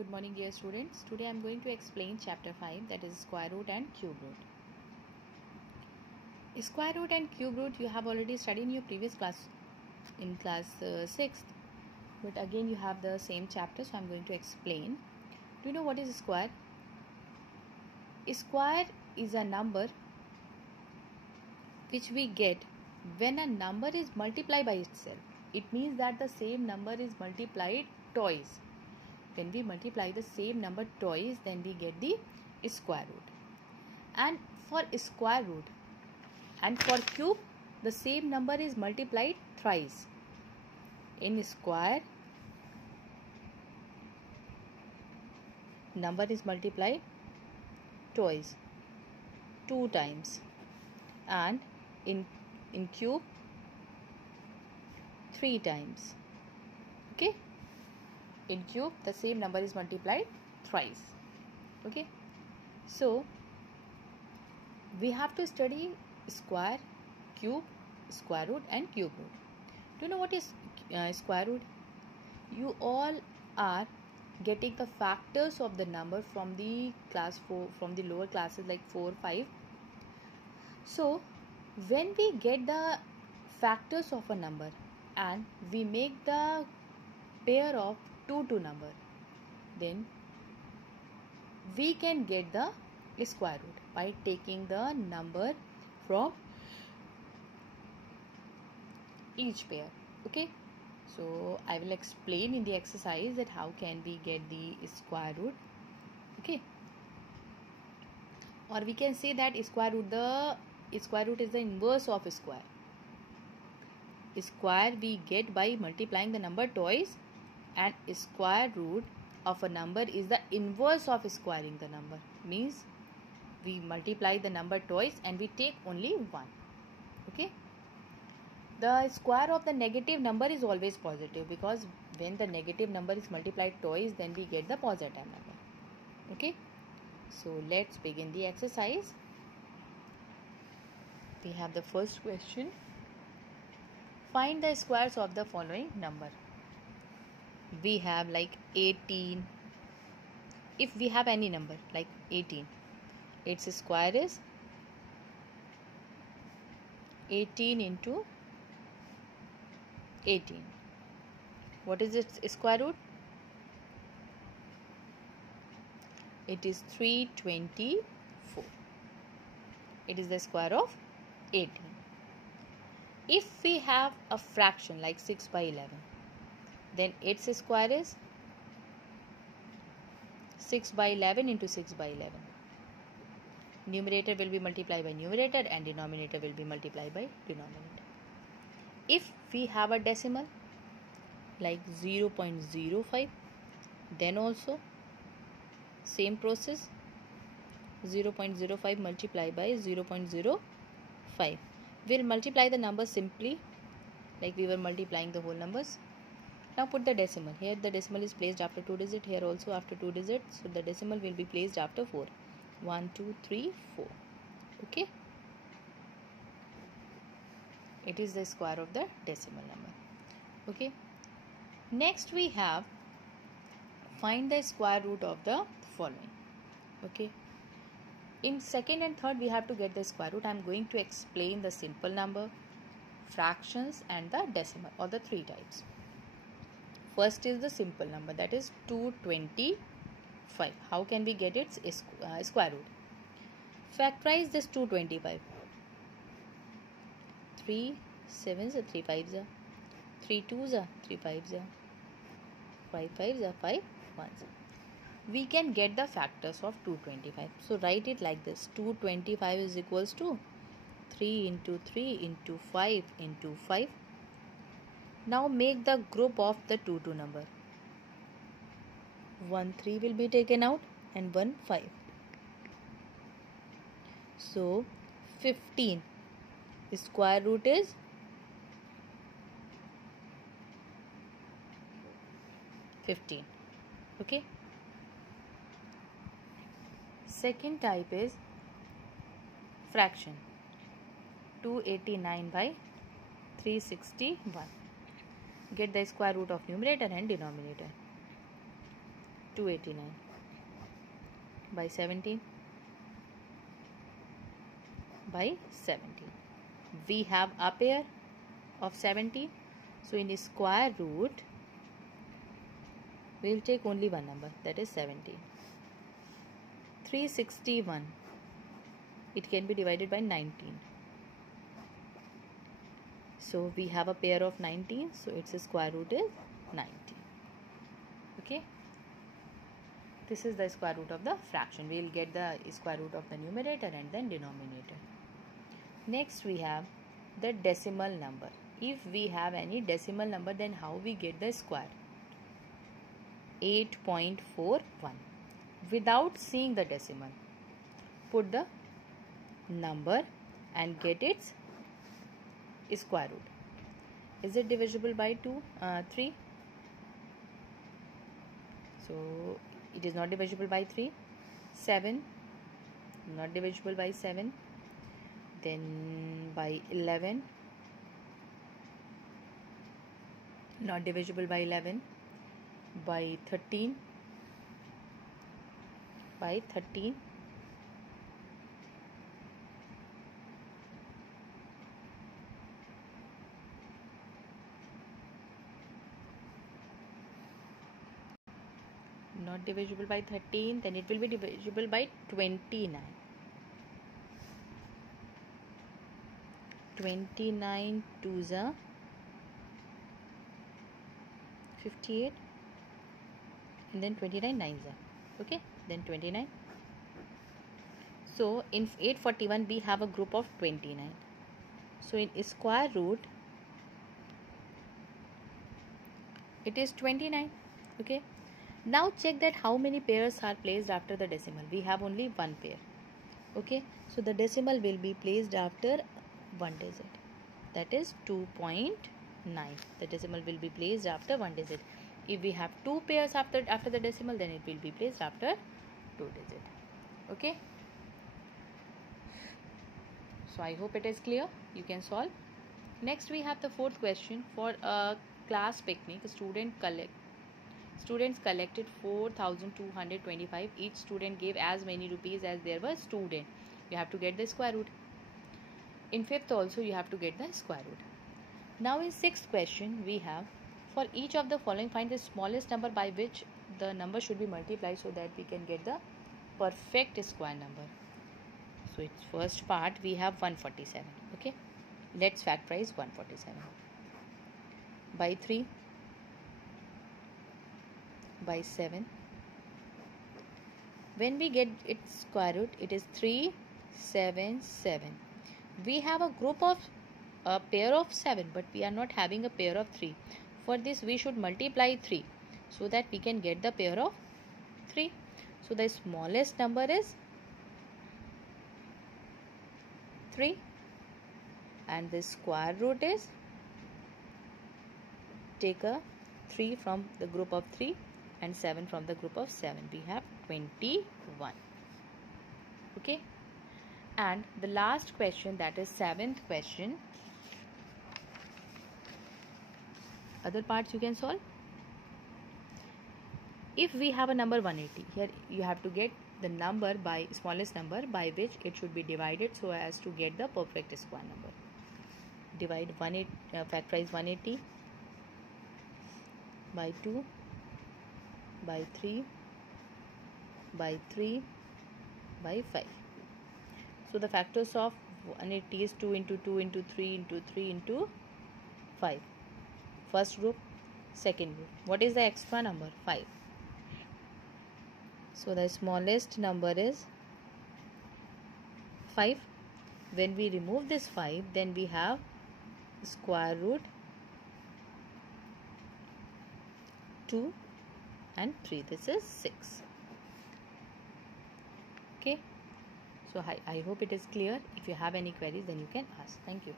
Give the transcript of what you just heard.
Good morning, dear students. Today I am going to explain chapter 5, that is square root and cube root. Square root and cube root you have already studied in your previous class, in class 6th. But again you have the same chapter, so I am going to explain. Do you know what is a square? A square is a number which we get when a number is multiplied by itself. It means that the same number is multiplied twice. When we multiply the same number twice, then we get the square root. And for square root and for cube, the same number is multiplied thrice. In square, number is multiplied twice, 2 times, and in cube 3 times. Okay, in cube the same number is multiplied thrice. Okay, so we have to study square, cube, square root and cube root. Do you know what is square root? You all are getting the factors of the number from the class 4, from the lower classes like 4, 5. So when we get the factors of a number and we make the pair of 2 number, then we can get the square root by taking the number from each pair. Okay, so I will explain in the exercise that how can we get the square root. Okay, or we can say that square root is the inverse of square. Square we get by multiplying the number twice, and square root of a number is the inverse of squaring the number. Means we multiply the number twice and we take only one. Okay, the square of the negative number is always positive, because when the negative number is multiplied twice, then we get the positive number. Okay, so let's begin the exercise. We have the first question. Find the squares of the following number. We have like 18. If we have any number like 18, its square is 18 into 18. What is its square root? It is 324. It is the square of 18. If we have a fraction like 6 by 11, then its square is 6 by 11 into 6 by 11. Numerator will be multiplied by numerator and denominator will be multiplied by denominator. If we have a decimal like 0.05, then also same process, 0.05 multiplied by 0.05. We'll multiply the numbers simply like we were multiplying the whole numbers. Now put the decimal. Here the decimal is placed after 2 digits, here also after 2 digits, so the decimal will be placed after 4. 1, 2, 3, 4. Okay, it is the square of the decimal number. Okay, next we have find the square root of the following. Okay, in second and third we have to get the square root. I am going to explain the simple number, fractions and the decimal, or the 3 types. First is the simple number, that is 225. How can we get its square root? Factorize this 225. 3 7s are 3 5s are 3 2s are 3 5s are 5 5s are 5 1s. We can get the factors of 225. So write it like this: 225 is equals to 3 into 3 into 5 into 5. Now make the group of the 2 number. 1 3 will be taken out and 1 5. So 15. Square root is 15. Okay. Second type is fraction. 289 by 361. Get the square root of numerator and denominator. 289 by 17 by 17. We have a pair of 70, so in the square root we will take only one number, that is 70. 361, it can be divided by 19, so we have a pair of 19, so its square root is 19. Okay, this is the square root of the fraction. We will get the square root of the numerator and then denominator. Next we have the decimal number. If we have any decimal number, then how we get the square? 8.41. Without seeing the decimal, put the number and get its square root. Is it divisible by 3? So it is not divisible by 3. 7, not divisible by 7. Then by 11, not divisible by 11. By 13, by 13. Not divisible by 13, then it will be divisible by 29. 29 2s are 58, and then 29 9s are, okay, then 29. So in 841 we have a group of 29. So in square root it is 29. Okay, now check that how many pairs are placed after the decimal. We have only one pair. Okay, so the decimal will be placed after one digit, that is 2.9. The decimal will be placed after one digit. If we have two pairs after the decimal, then it will be placed after 2 digit. Okay, so I hope it is clear. You can solve. Next we have the fourth question. For a class picnic, students collected 4,225. Each student gave as many rupees as there were student. You have to get the square root. In fifth also you have to get the square root. Now in sixth question we have, for each of the following find the smallest number by which the number should be multiplied so that we can get the perfect square number. So its first part we have 147. Okay, let's factorize 147 by 3, by 7. When we get its square root, it is 377. We have a group of a pair of 7, but we are not having a pair of 3. For this we should multiply 3 so that we can get the pair of 3. So the smallest number is 3 and the square root is, take a 3 from the group of 3 and 7 from the group of 7. We have 21. Okay, and the last question, that is seventh question. Other parts you can solve. If we have a number 180, here you have to get the number by smallest number by which it should be divided so as to get the perfect square number. Divide factorize 180 by 2, by 3, by 3, by 5. So the factors of 180 is 2 into 2 into 3 into 3 into 5. First group, second group. What is the extra number? 5. So the smallest number is 5. When we remove this 5, then we have square root 2 and 3. This is 6. Okay. So I hope it is clear. If you have any queries, then you can ask. Thank you.